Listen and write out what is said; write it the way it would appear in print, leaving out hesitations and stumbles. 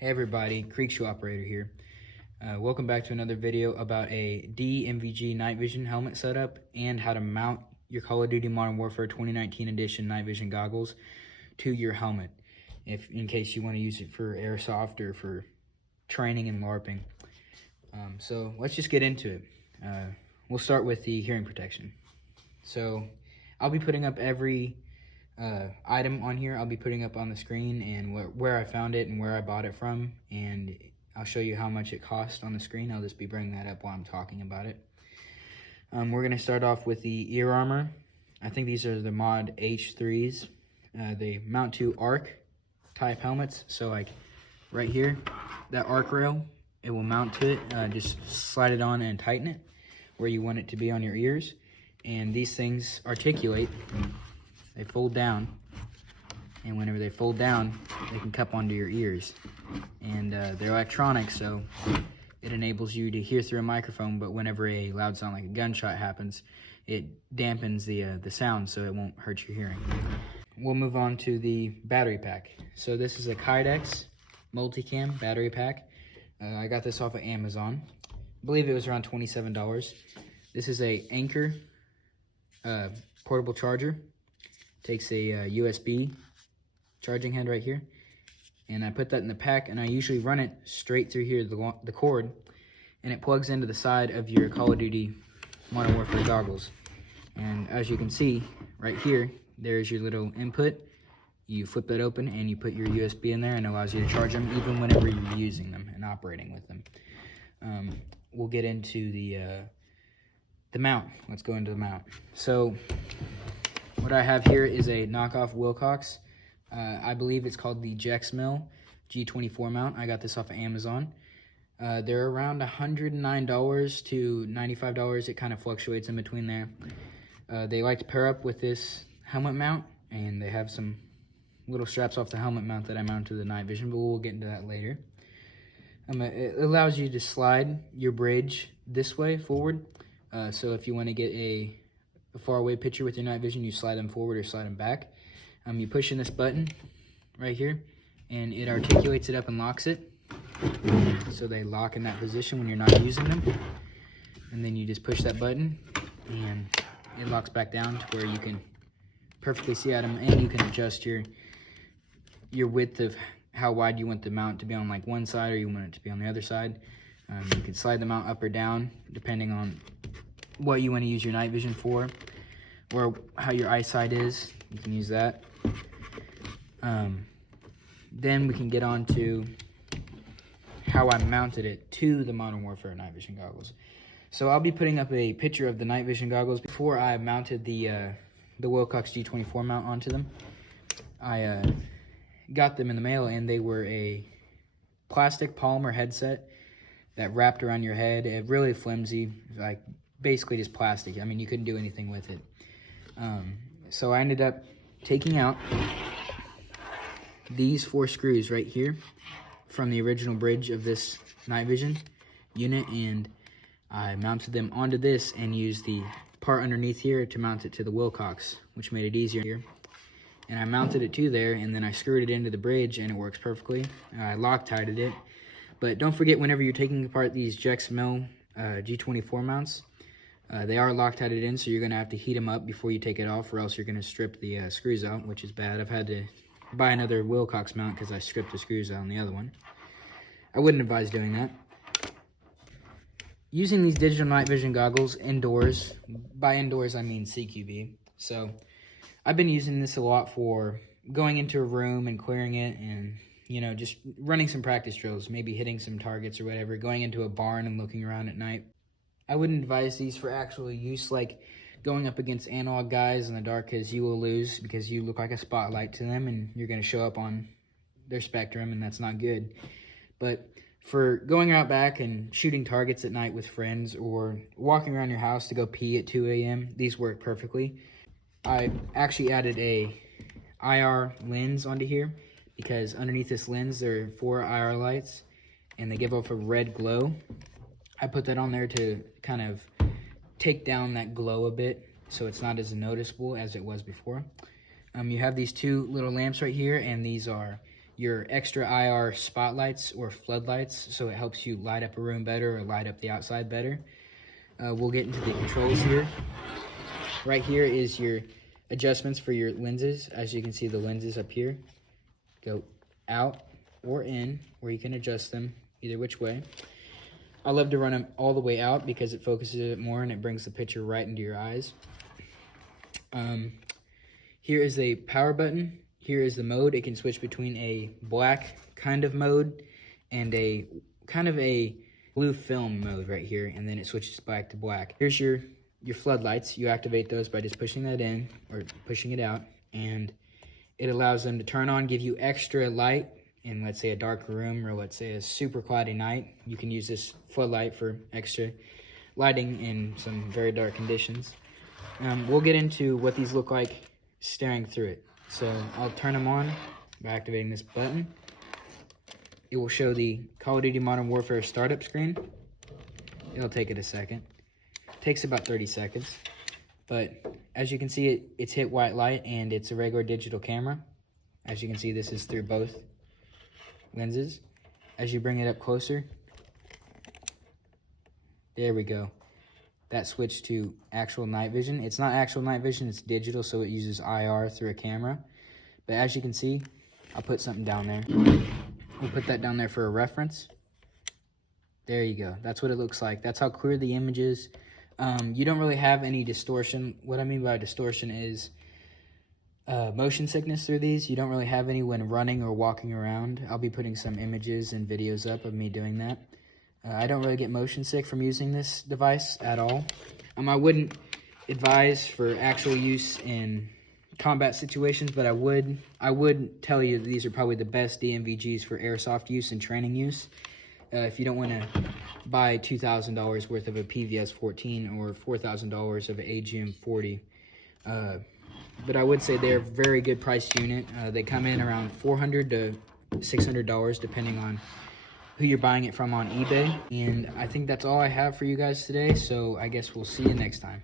Hey everybody, Creek Show Operator here. Welcome back to another video about a DNVG night vision helmet setup and how to mount your Call of Duty Modern Warfare 2019 edition night vision goggles to your helmet, in case you want to use it for airsoft or for training and LARPing. So let's just get into it. We'll start with the hearing protection. So I'll be putting up every item on here. I'll be putting up on the screen and where I found it and where I bought it from, and I'll show you how much it cost on the screen. I'll just be bringing that up while I'm talking about it. We're going to start off with the ear armor. I think these are the Mod H3s. They mount to arc type helmets, so like right here, that arc rail, it will mount to it. Just slide it on and tighten it where you want it to be on your ears, and these things articulate. They fold down, and whenever they fold down, they can cup onto your ears. And they're electronic, so it enables you to hear through a microphone, but whenever a loud sound like a gunshot happens, it dampens the sound so it won't hurt your hearing. We'll move on to the battery pack. So this is a Kydex multicam battery pack. I got this off of Amazon. I believe it was around $27. This is a Anchor portable charger. Takes a USB charging head right here, and I put that in the pack, and I usually run it straight through here, the cord, and it plugs into the side of your Call of Duty Modern Warfare goggles. And as you can see right here, there's your little input. You flip that open and you put your USB in there, and it allows you to charge them even whenever you're using them and operating with them. We'll get into the mount. Let's go into the mount. So what I have here is a knockoff Wilcox. I believe it's called the Jexmill G24 mount. I got this off of Amazon. They're around $109 to $95. It kind of fluctuates in between there. They like to pair up with this helmet mount, and they have some little straps off the helmet mount that I mount to the night vision, but we'll get into that later. It allows you to slide your bridge this way forward. So if you want to get a far away picture with your night vision, you slide them forward or slide them back. You push in this button right here, and it articulates it up and locks it. So they lock in that position when you're not using them. And then you just push that button, and it locks back down to where you can perfectly see at them, and you can adjust your width of how wide you want the mount to be on like one side, or you want it to be on the other side. You can slide the mount up or down depending on what you want to use your night vision for, or how your eyesight is. You can use that. Then we can get on to how I mounted it to the Modern Warfare night vision goggles. So I'll be putting up a picture of the night vision goggles before I mounted the Wilcox G24 mount onto them. I got them in the mail, and they were a plastic polymer headset that wrapped around your head. It really flimsy, like basically just plastic. I mean, you couldn't do anything with it. So I ended up taking out these 4 screws right here from the original bridge of this night vision unit, and I mounted them onto this and used the part underneath here to mount it to the Wilcox, which made it easier. And I mounted it to there, and then I screwed it into the bridge, and it works perfectly. I Loctited it. But don't forget, whenever you're taking apart these Jexmill G24 mounts, they are Loctited in, so you're going to have to heat them up before you take it off, or else you're going to strip the screws out, which is bad. I've had to buy another Wilcox mount because I stripped the screws out on the other one. I wouldn't advise doing that. Using these digital night vision goggles indoors, by indoors I mean CQB, so I've been using this a lot for going into a room and clearing it, and just running some practice drills, maybe hitting some targets or whatever, going into a barn and looking around at night. I wouldn't advise these for actual use, like going up against analog guys in the dark, because you will lose, because you look like a spotlight to them, and you're going to show up on their spectrum, and that's not good. But for going out back and shooting targets at night with friends, or walking around your house to go pee at 2 a.m., these work perfectly. I actually added a IR lens onto here, because underneath this lens there are 4 IR lights, and they give off a red glow. I put that on there to kind of take down that glow a bit, so it's not as noticeable as it was before. You have these 2 little lamps right here, and these are your extra IR spotlights or floodlights, so it helps you light up a room better or light up the outside better. We'll get into the controls here. Right here is your adjustments for your lenses. As you can see, the lenses up here go out or in, or you can adjust them either which way. I love to run them all the way out because it focuses it more and it brings the picture right into your eyes. Here is a power button. Here is the mode. It can switch between a black kind of mode and a kind of a blue film mode right here, and then it switches back to black. Here's your floodlights. You activate those by just pushing that in or pushing it out, and it allows them to turn on, give you extra light in, let's say, a dark room, or let's say a super cloudy night. You can use this floodlight for extra lighting in some very dark conditions. We'll get into what these look like staring through it. So I'll turn them on by activating this button. It will show the Call of Duty Modern Warfare startup screen. It'll take it a second. It takes about 30 seconds. But as you can see, it's hit white light and it's a regular digital camera. As you can see, this is through both lenses. As you bring it up closer, there we go. That switched to actual night vision. It's not actual night vision, it's digital, so it uses IR through a camera. But as you can see, I'll put something down there. We'll put that down there for a reference. There you go. That's what it looks like. That's how clear the image is. You don't really have any distortion. What I mean by distortion is motion sickness through these. You don't really have any when running or walking around. I'll be putting some images and videos up of me doing that. I don't really get motion sick from using this device at all. I wouldn't advise for actual use in combat situations, but I would tell you that these are probably the best DNVGs for airsoft use and training use. If you don't want to buy $2,000 worth of a PVS-14 or $4,000 of an AGM-40. But I would say they're a very good price unit. They come in around $400 to $600 depending on who you're buying it from on eBay. And I think that's all I have for you guys today, so I guess we'll see you next time.